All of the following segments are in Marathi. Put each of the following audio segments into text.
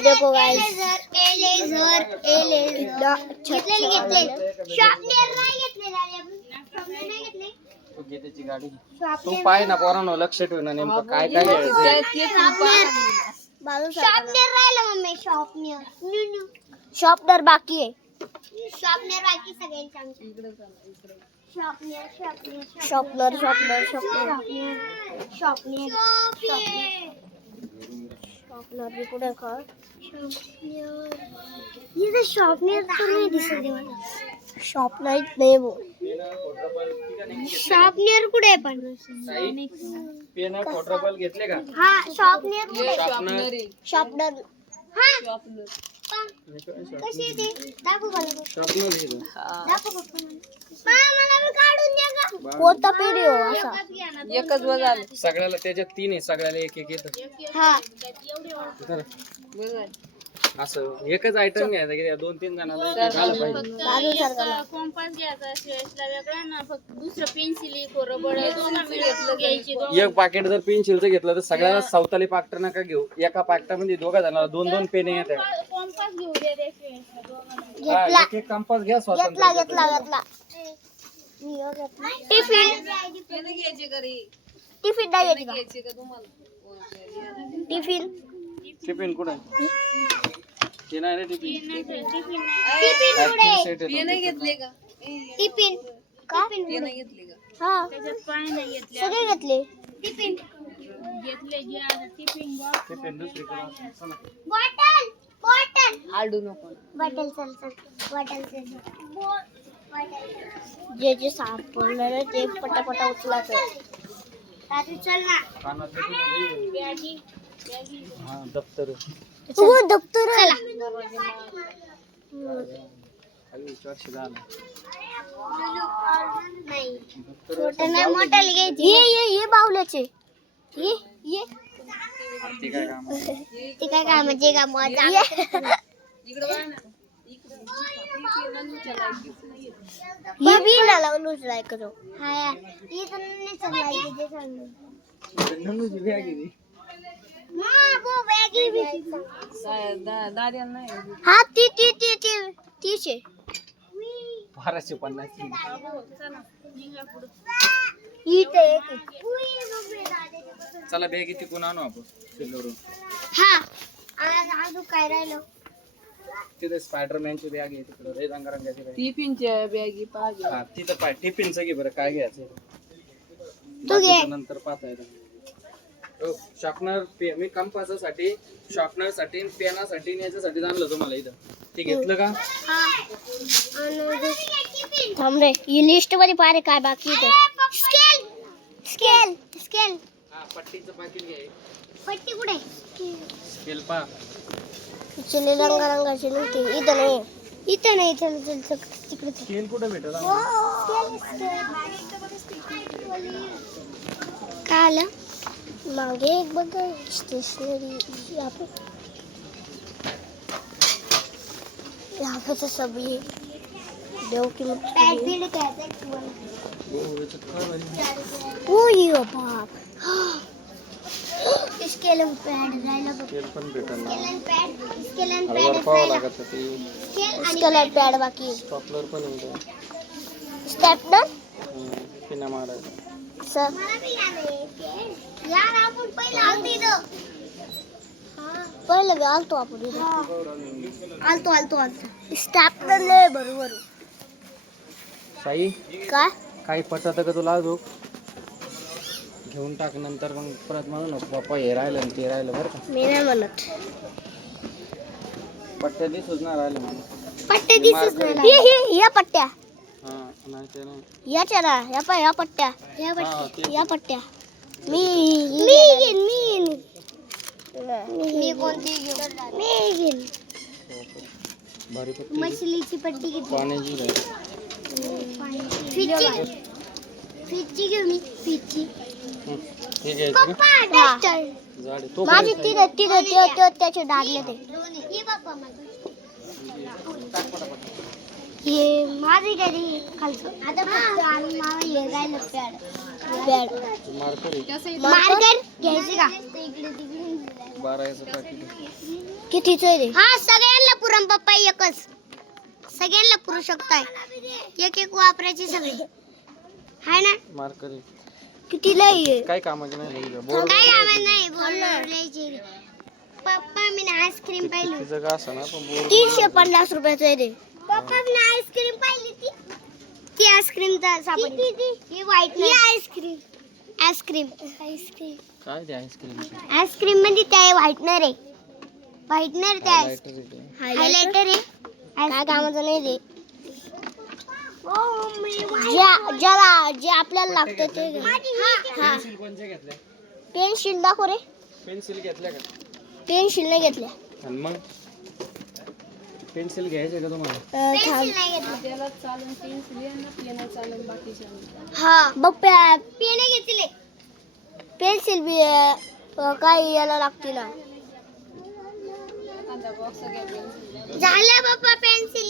ये देखो गाइस, त्याची गाडी तू पाय ना पोरांनो, लक्ष ठेव ना नेमकं काय काय घ्यायचंय. शॉपनर बाकी आहे. शॉपनर भी कुठे का शॉपनर नाही वो शॉपनर कुठे पण पेन खोटरबल घेतले का? हा शॉपनर कशी ती दाखव मला. कोणता पेरिओ असा एकच बघाल सगळ्याला, त्याच्यात 3 आहे, सगळ्याला एक एक येतं. हा असं एकच आयटम घ्यायचा की 2-3 जणांना एक एक आलं पाहिजे. कॉम्पास घ्यायचा शेषला वेगळा ना, फक्त दुसरं पेन्सिल रबर घ्यायची. एक पाकिट जर पेन्सिलचं घेतलं तर सगळ्याला सावताली पाकट नका घेऊ. एका पाकटामध्ये दोघा जणांना 2-2 पेन येतात. कॉम्पास घेऊ द्या त्या एक एक कंपास घ्या स्वतंत्र. पेन घ्यायचे घरी. टिफिन नाही घेतला. घ्यायचे का तुम्हाला? टिफिन कुठे ते नाही रे टिफिन. पेन घेतले का? टिफिन पेन घेतले का? हा त्याच्यात पाणी नाही घेतले. सगळे घेतले. टिफिन टिफिन दुसरीकडे चला. बॉटल आडू नको. बॉटल चल जे जे सापडणार आहे ते पटापटा उचलायचं. चल ना. कानात बॅगी. हा दप्तर. दप्तर खाली 410 नाही. छोटे नाही, मोठे घ्यायचे. ये बावल्याचे. ये ते काय काम आहे? ते काय कामाचे का मजा. इकडे बघा ना. ये भी ना लावून उचलाय करो. हा यार ये तर नाही चलाय के जे सांग. नन्नूची बॅग आहे ती. वो बॅगी भी. दाद्याला नाही. हा तीच आहे. 1250 इथे चला बॅग इथे कोण आणू आपण सिल्लोरून. हा अजून काय राहिलं. तिथे स्पायडरमॅनची बॅग आहे तिकडे रे रंगारंगाची बॅग. टिफिनच्या बॅगी पाहिजे. हा तिथं पाय टिफिनचं घे बरं काय घ्यायचं तू घे. नंतर पाहता येतं. शॉर्पनर मी कंपासासाठी शॉर्पनरसाठी पेनासाठी याच्यासाठी आणलं तुम्हाला इथं. ते घेतलं का? थांब रे, ही लिस्ट मध्ये पारे काय बाकी आहे. स्केल हा पट्टीचं पाकिट घे. पट्टी कुठे. स्केल पा. चले रंगारंगाचे नव्हते. इथं नाही चल तिकडे. स्केल कुठे भेटेल? काय आलं मागे एक बघा स्टेशनरी. यहाँ पे तो सब ये देव की ओ ये बाप. स्केल एंड पैड राहिला बघ. स्केल पण भेटेल ना. स्केल एंड हळूहळू पाहावं लागत ते. स्केल एंड पैड बाकी. स्टॉपलर पण आहे. स्टेपलर पिना मारायचं. सर यार आपण पहिले आलतो आपण आलतो स्टेपलर ले बरोबर. साई काय काही पटत का तुला अजून घेऊन टाक. नंतर मग परत म्हणू नको बाप्पा हे राहिलं आणि ते राहिलं बरं का. मी नाही म्हणत. पट्ट्या दिसूच नाही राहिलं मला. पट्टे दिसत नाही. या पट्ट्या हा नाही ते नाही. याच्या ना या पट्ट्या. या पट्ट्या मी कोणती घेऊ. मी घेईन भारी पट्टी. मछलीची पट्टी घेतली. पाण्याची घे. फिटची घेऊ मी. फिटची हे घ्यायचं का? जाड आहे. तो माझी तिथे त्याचे डागले ते. हे माझी कधी खालचं आता फक्त आणि मला हे राहिलं पॅड. पॅड मार्कर आहे मार्कर घ्यायचे का 12 याचं पाकिट आहे. कितीच आहे रे? हा सगळ्यांना पुरण पप्पा एकच सगळ्यांना पुरू शकताय एक एक वापरायची सगळी हाय ना मार्कर आहे. कितीला आहे काय कामाचं नाही लई काय कामाचं नाही बोलले पप्पा मी आईस्क्रीम पाहिली तिचं का असं ना पण बोर्ड 350 रुपयाचं आहे रे पप्पा मी आईस्क्रीम पाहिली ती आईस्क्रीम तर सापडली ही व्हाईट ही आईस्क्रीम काय ते आईस्क्रीम आईस्क्रीम मध्ये ते व्हाईटनर आहे व्हाईटनर ते लायटर आहे ते. हायलाइटर आहे काय कामाचं नाही ते जे आपल्याला लागतं ते घ्या. हा पेन्सिल कोणत्या घेतल्या पेन्सिल दाखव रे पेन्सिल घेतल्या का पेन्सिल नाही घेतल्या आणि मग पेन्सिल घ्यायचे का तुम्हाला पेन्सिल नाही घेतली हा बघ पेन घेतले पेन्सिल बी काय याला लागते ना झालं पप्पा पेन्सिल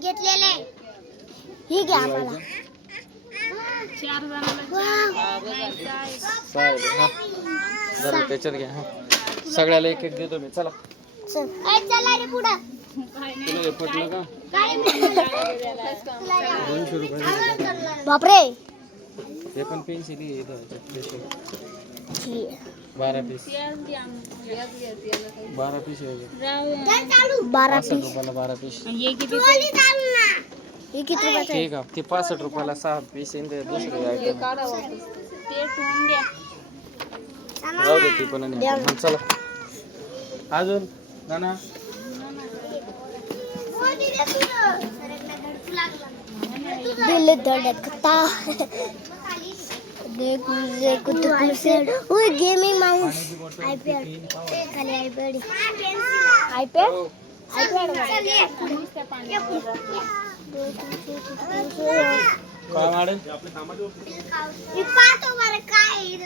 घेतलेले ही घ्या आम्हाला हा जरा त्याच्यात घ्या हा सगळ्याला एक एक देतो मी चला चला रे पुढं तुला हे पटलं का 200 रुपये बापरे हे पण पेन्सिल आहे इथं स्पेशल 12 पीस 12 पीस आहे 12 65 रुपयाला 12 पीस हे किती रुपयाचं आहे? ठीक आहे ते 65 रुपयाला 6 पीस येईन ते दुसरे आयटम जाऊ दे ती पण नाही मग चला अजून नाना दिल धडकता देख मुझे कुछ से ओए गेमिंग माउस आईपैड खाली आईपैड काय मॅडम मी पाहतो बरं काय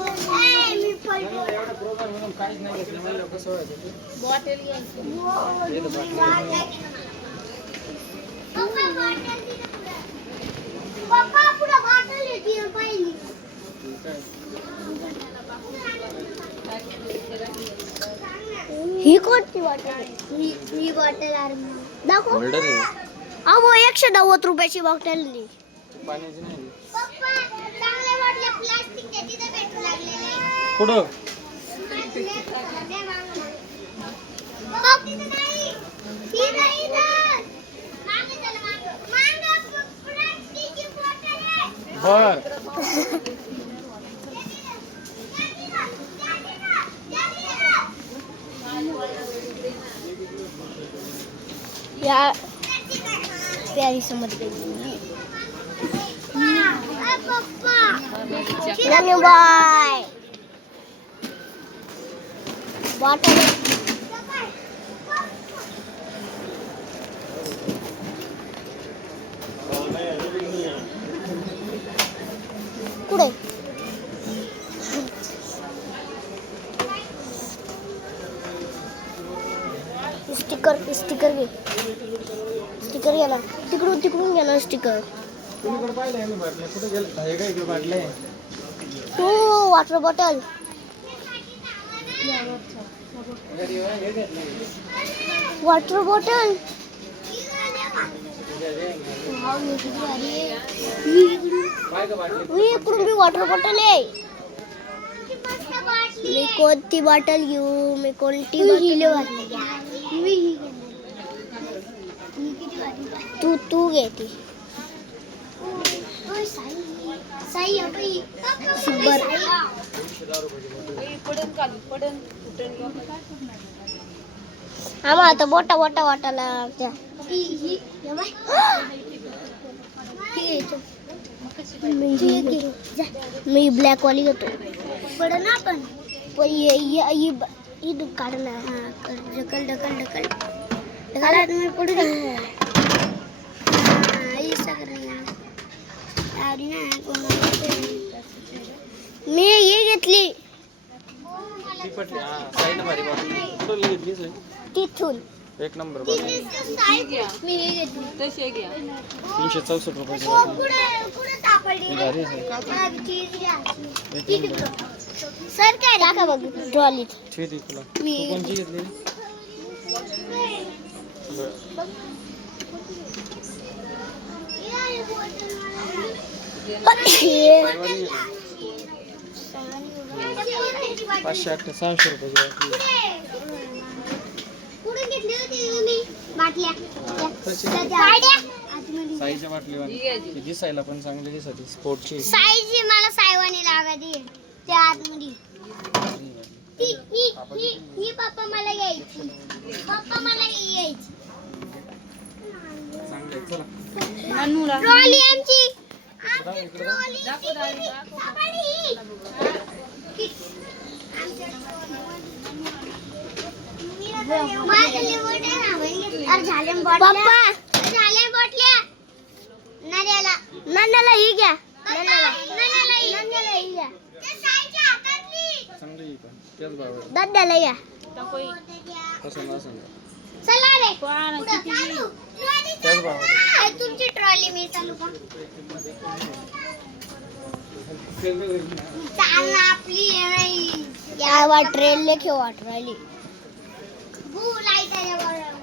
एवढा प्रोग्राम म्हणून काहीच नाही घेतलं म्हणलं कसं व्हायचं बॉटल घ्यायची पप्पा पुढे बॉटल येते पहिली ही कोणती बॉटल ही बॉटल दाखव होल्डर आहे अहो 190 रुपयाची बॉटल नी पाण्याची नाही पप्पा चांगले वाटले प्लास्टिकचे तिथे भेटू लागलेले कुठं बर या प्यारी समज गई बाय बॉटल कुठे स्टिकर घे स्टिकर घ्या ना तिकडून घ्या ना स्टिकर कुणीकडे पाहिलंय मी बाटल्या कुठे गेलं हे काय इकडे बाटल्या हो वॉटर बॉटल वॉटर बॉटल इकडून बी वॉटर बॉटल आहे मी कोणती बॉटल घेऊ मी कोणती तू घे ती आम्हाला आता बोटा वाटायला मी ब्लॅक वाली घेतो पड ना पण ही काढ ना हा ढकल तुम्ही पुढे मी ही घेतली ती पटली हा साईड भारी बॉटल कुठं घेतलीच आहे? तिथून एक नंबर बॉटल मी हे घेतली. तसे घ्या 364 रुपयाची हो, बॉटल कुठं सापडली? ही भारी आहे एक नंबर सर काय टाका बघ ट्रॉलीत. ठीक आहे तुला मी- तू कोणची घेतली बरं. 508 600 रुपयाची बॉटल कुठे घेतली होती मी बाटल्या? तशी साड्या? साईच्या बाटली वाली दिसायला पण चांगली दिसते स्पोर्टची साईची मला सायवानी लागायची त्या आतमध्ये. ही पप्पा मला घ्यायची. पप्पा मला घ्यायची. चांगली आहे. चला मनूला ट्रॉली आमची. दाखव इकडे दाखव. नन्याला ही घ्या. नन्याला ही घ्या. चांगली आहे का त्याच भावात दद्याला घ्या. कसं नसेल चला रे. त्याच भावात तुमची ट्रॉली मी चालू का? चाल ना आपली नाही. या वाटरेल लेखे वाटराली. भू लाईट आहे बरोबर.